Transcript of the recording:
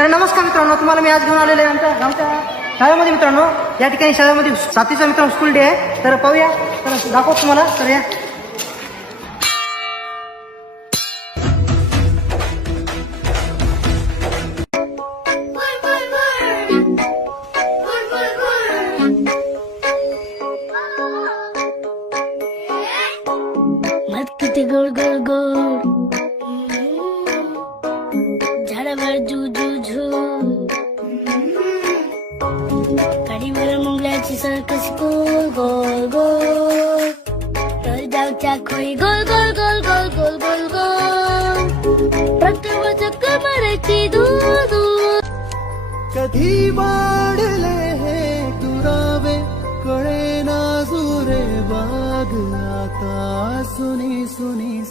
तर नमस्कार मित्रांनो, तुम्हाला मी आज घेऊन आलेले आहे आमच्या गावच्या शाळेमध्ये. मित्रांनो, या ठिकाणी शाळेमध्ये 7वीचा मित्रांनो स्कूल डे आहे. तर पाहूया, तर दाखवतो तुम्हाला. तर या किती गोड गोड गोड झाडावर झू झू झू गाडीवर मुंगल्याची सर्कस गोल गोल गोल तर जाऊच्या खोई गोल गोल गोल गोल गोल गोल गोल प्रत्येक चक्कर मारायची दूर दूर. कधी वाढले हे दुरावे कळे ना जुरे बाग आता सुनी सुनी